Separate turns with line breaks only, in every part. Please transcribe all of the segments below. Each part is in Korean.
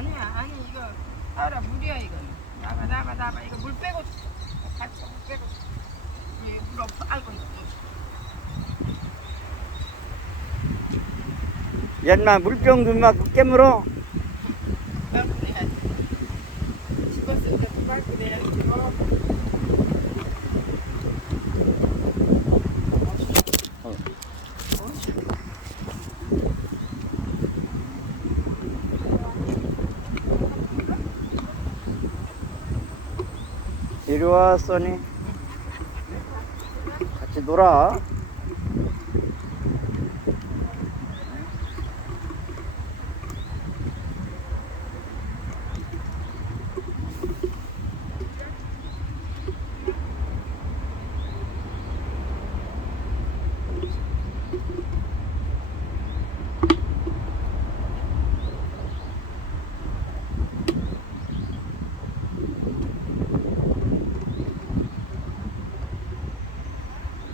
아니야 아니 이거 알아 물이야 이거 나가 나가 나가 이거 물 빼고 같이 물 빼고 이물 없어 아이고 이거
옛날 물병 좀 깨물어.
집었을 빨고 내야지
써니. 같이 놀아.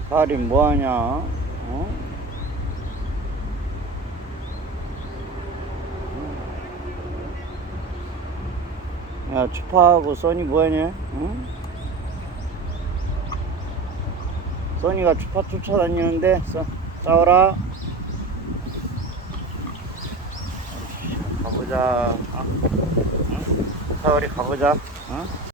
딸이 뭐하냐? 어? 야, 추파하고 써니 뭐하냐? 응? 써니가 추파 쫓아다니는데 싸, 싸워라. 가보자. 어? 응? 사월이 가보자. 어?